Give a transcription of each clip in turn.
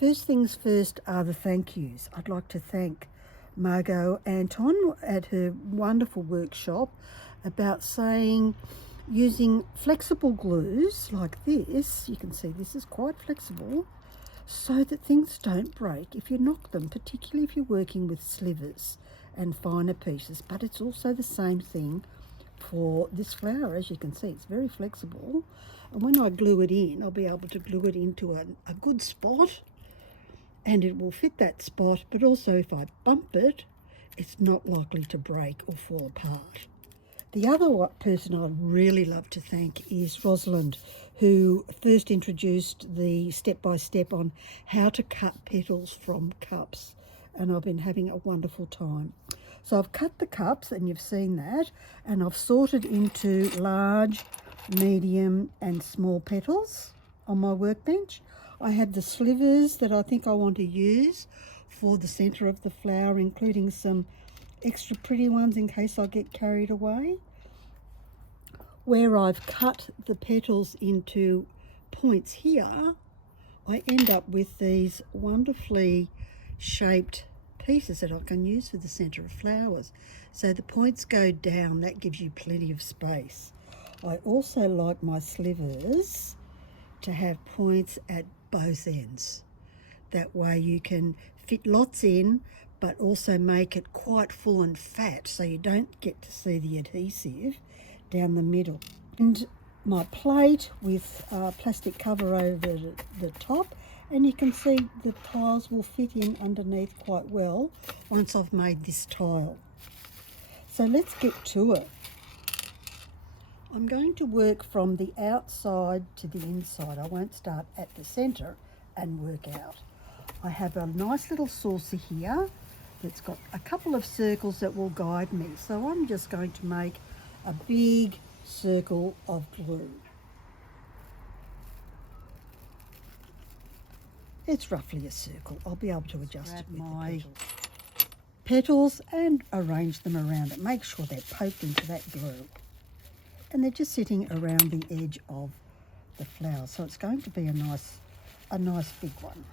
First things first are the thank yous. I'd like to thank Margo Anton at her wonderful workshop about saying using flexible glues like this, you can see this is quite flexible, so that things don't break if you knock them, particularly if you're working with slivers and finer pieces. But it's also the same thing for this flower. As you can see, it's very flexible, and when I glue it in, I'll be able to glue it into a good spot, and it will fit that spot, but also if I bump it, it's not likely to break or fall apart. The other person I'd really love to thank is Rosalind, who first introduced the step-by-step on how to cut petals from cups, and I've been having a wonderful time. So I've cut the cups, and you've seen that, and I've sorted into large, medium and small petals on my workbench. I have the slivers that I think I want to use for the centre of the flower, including some extra pretty ones in case I get carried away. Where I've cut the petals into points here, I end up with these wonderfully shaped pieces that I can use for the centre of flowers. So the points go down, that gives you plenty of space. I also like my slivers to have points at both ends. That way you can fit lots in, but also make it quite full and fat, so you don't get to see the adhesive down the middle. And my plate with plastic cover over the top, and you can see the tiles will fit in underneath quite well once I've made this tile. So let's get to it. I'm going to work from the outside to the inside. I won't start at the centre and work out. I have a nice little saucer here that's got a couple of circles that will guide me. So I'm just going to make a big circle of glue. It's roughly a circle. I'll be able to adjust it with my petals and arrange them around it. Make sure they're poked into that glue. And they're just sitting around the edge of the flower. So it's going to be a nice big one.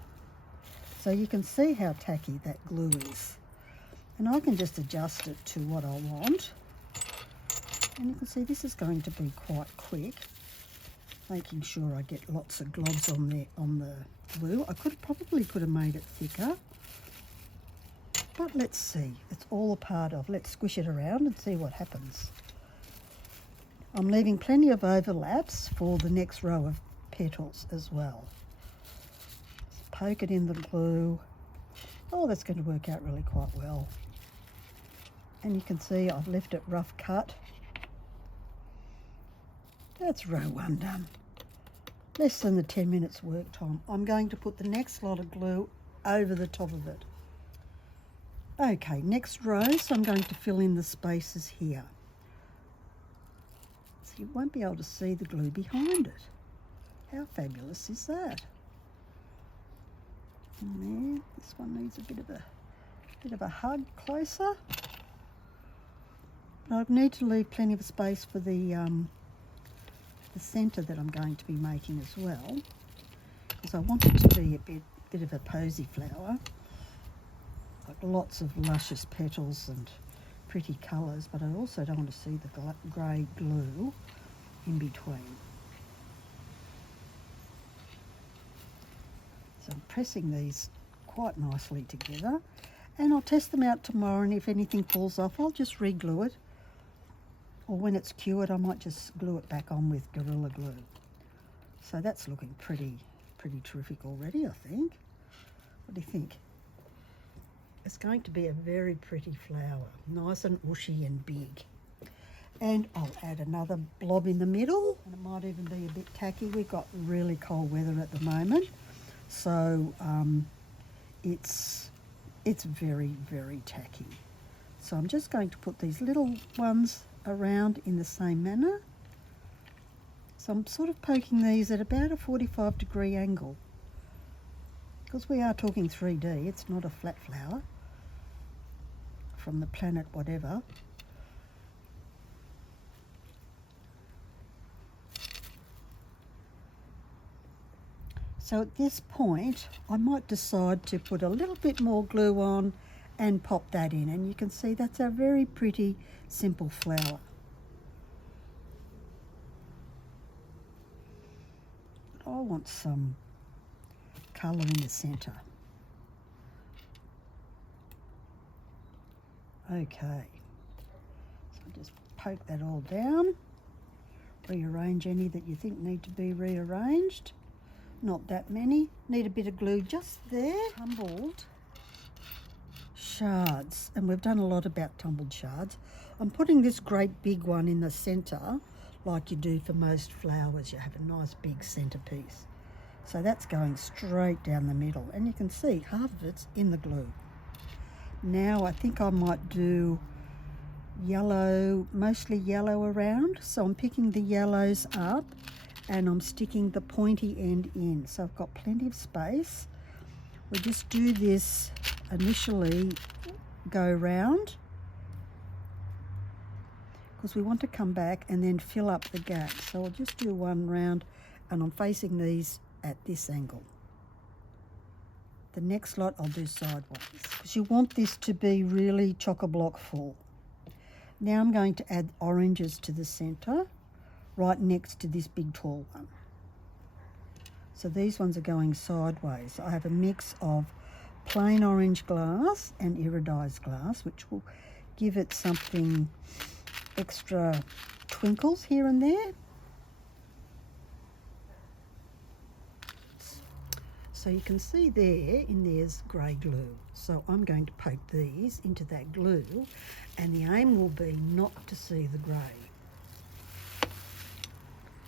So you can see how tacky that glue is. And I can just adjust it to what I want. And you can see this is going to be quite quick, making sure I get lots of globs on the glue. I probably could have made it thicker, but let's see. It's all a part of. Let's squish it around and see what happens. I'm leaving plenty of overlaps for the next row of petals as well. Just poke it in the glue. Oh, that's going to work out really quite well. And you can see I've left it rough cut. That's row 1 done. Less than the 10 minutes work time. I'm going to put the next lot of glue over the top of it. Okay, next row, so I'm going to fill in the spaces here. So you won't be able to see the glue behind it. How fabulous is that? And there, this one needs a bit of a hug closer. But I need to leave plenty of space for the centre that I'm going to be making as well, because I want it to be a bit of a posy flower, like lots of luscious petals and pretty colours, but I also don't want to see the grey glue in between. So I'm pressing these quite nicely together, and I'll test them out tomorrow, and if anything falls off I'll just re-glue it. Or when it's cured, I might just glue it back on with Gorilla Glue. So that's looking pretty terrific already, I think. What do you think? It's going to be a very pretty flower, nice and bushy and big. And I'll add another blob in the middle, and it might even be a bit tacky. We've got really cold weather at the moment, so it's very, very tacky. So I'm just going to put these little ones around in the same manner. So I'm sort of poking these at about a 45-degree angle, because we are talking 3D, it's not a flat flower from the planet whatever. So at this point, I might decide to put a little bit more glue on and pop that in. And you can see that's a very pretty, simple flower. I want some colour in the centre. Okay, so just poke that all down, rearrange any that you think need to be rearranged. Not that many. Need a bit of glue just there. Tumbled shards, and we've done a lot about tumbled shards. I'm putting this great big one in the centre like you do for most flowers. You have a nice big centerpiece. So that's going straight down the middle, and you can see half of it's in the glue. Now I think I might do yellow, mostly yellow around. So I'm picking the yellows up and I'm sticking the pointy end in. So I've got plenty of space. We just do this initially, go round, because we want to come back and then fill up the gap. So I'll just do one round, and I'm facing these at this angle. The next lot I'll do sideways, because you want this to be really chock-a-block full. Now I'm going to add oranges to the centre, right next to this big tall one. So these ones are going sideways. I have a mix of plain orange glass and iridized glass, which will give it something extra twinkles here and there. So you can see there, there's grey glue. So I'm going to poke these into that glue, and the aim will be not to see the grey.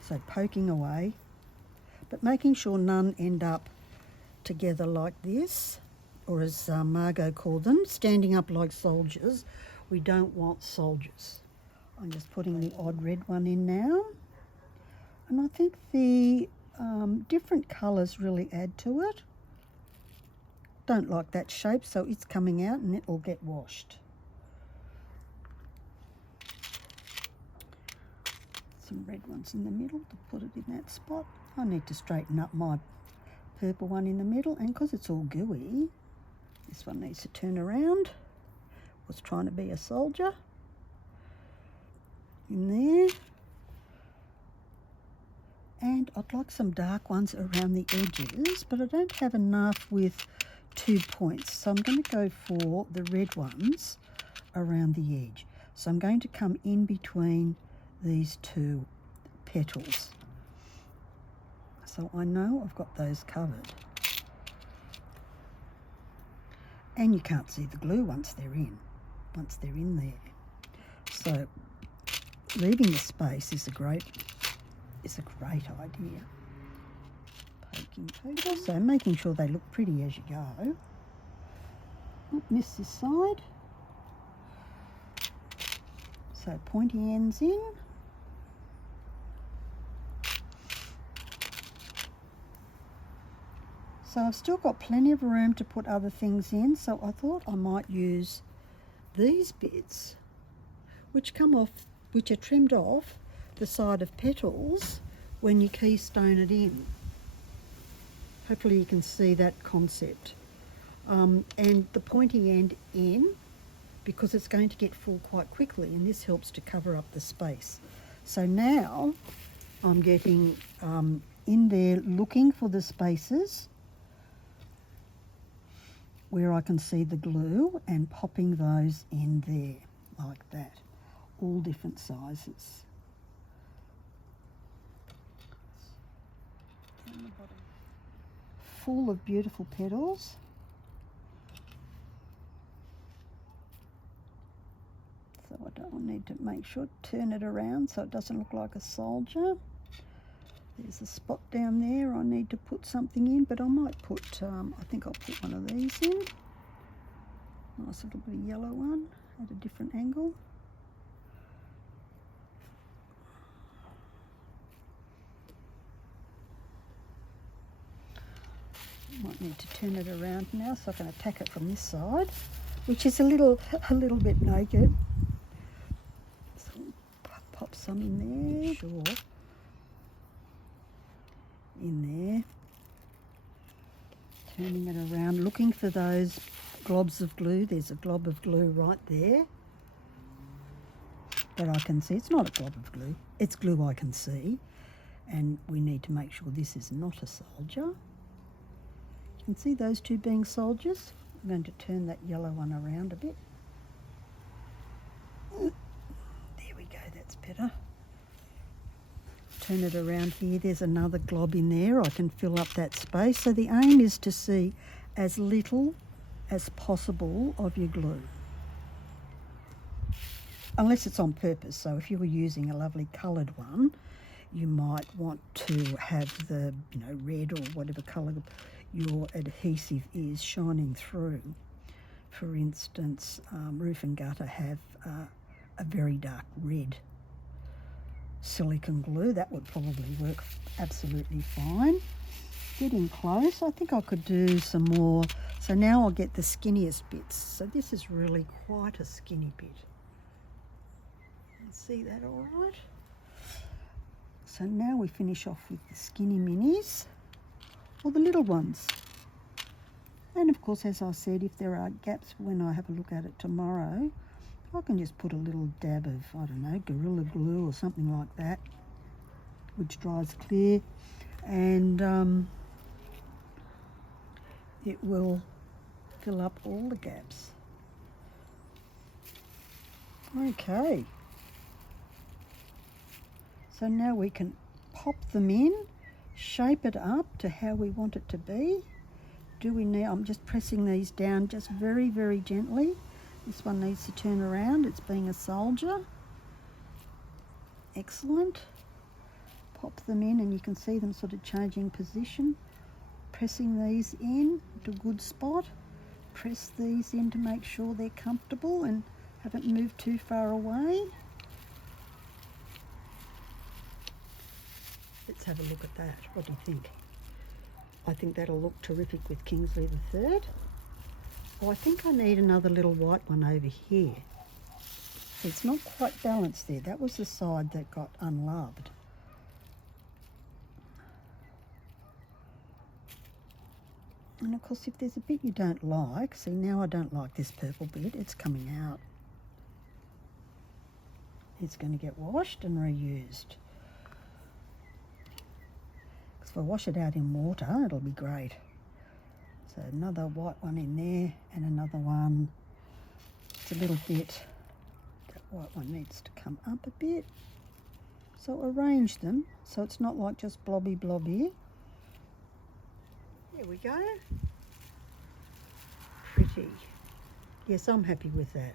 So poking away, but making sure none end up together like this, or as Margo called them, standing up like soldiers. We don't want soldiers. I'm just putting the odd red one in now. And I think the different colours really add to it. Don't like that shape, so it's coming out and it will get washed. Some red ones in the middle to put it in that spot. I need to straighten up my purple one in the middle, and because it's all gooey, this one needs to turn around. Was trying to be a soldier. In there. And I'd like some dark ones around the edges, but I don't have enough with 2 points. So I'm going to go for the red ones around the edge. So I'm going to come in between these two petals. So I know I've got those covered. And you can't see the glue once they're in there. So leaving the space is a great idea. Poking. Also making sure they look pretty as you go. Oop, miss this side. So pointy ends in. So I've still got plenty of room to put other things in, so I thought I might use these bits, which are trimmed off the side of petals when you keystone it in. Hopefully you can see that concept. And the pointy end in, because it's going to get full quite quickly, and this helps to cover up the space. So now I'm getting in there looking for the spaces where I can see the glue and popping those in there like that, all different sizes. Full of beautiful petals. So I need to make sure to turn it around so it doesn't look like a soldier. There's a spot down there I need to put something in, but I might put, I think I'll put one of these in. Nice little bit of yellow one at a different angle. Might need to turn it around now so I can attack it from this side, which is a little bit naked. So pop some in there, sure. In there. turning it around, looking for those globs of glue. There's a glob of glue right there that I can see. It's not a glob of glue, it's glue I can see. And we need to make sure this is not a soldier. You can see those two being soldiers. I'm going to turn that yellow one around a bit. There we go, that's better. Turn it around here, there's another glob in there. I can fill up that space. So the aim is to see as little as possible of your glue. Unless it's on purpose. So if you were using a lovely coloured one, you might want to have the, red or whatever colour your adhesive is shining through. For instance, roof and gutter have a very dark red silicone glue. That would probably work absolutely fine. Getting close. I think I could do some more. So now I'll get the skinniest bits. So this is really quite a skinny bit. See that all right? So now we finish off with the skinny minis, or the little ones. And of course, as I said, if there are gaps when I have a look at it tomorrow, I can just put a little dab of, I don't know, Gorilla Glue or something like that, which dries clear, and it will fill up all the gaps. Okay. So now we can pop them in, shape it up to how we want it to be. I'm just pressing these down just very, very gently. This one needs to turn around, it's being a soldier. Excellent. Pop them in and you can see them sort of changing position. Pressing these in to a good spot. Press these in to make sure they're comfortable and haven't moved too far away. Let's have a look at that. What do you think? I think that'll look terrific with Kingsley III. Oh, I think I need another little white one over here. It's not quite balanced there. That was the side that got unloved. And of course, if there's a bit you don't like, see now I don't like this purple bit, it's coming out. It's going to get washed and reused. If I wash it out in water, it'll be great. So another white one in there and another one. It's a little bit, that white one needs to come up a bit. So arrange them so it's not like just blobby. There we go. Pretty. Yes, I'm happy with that.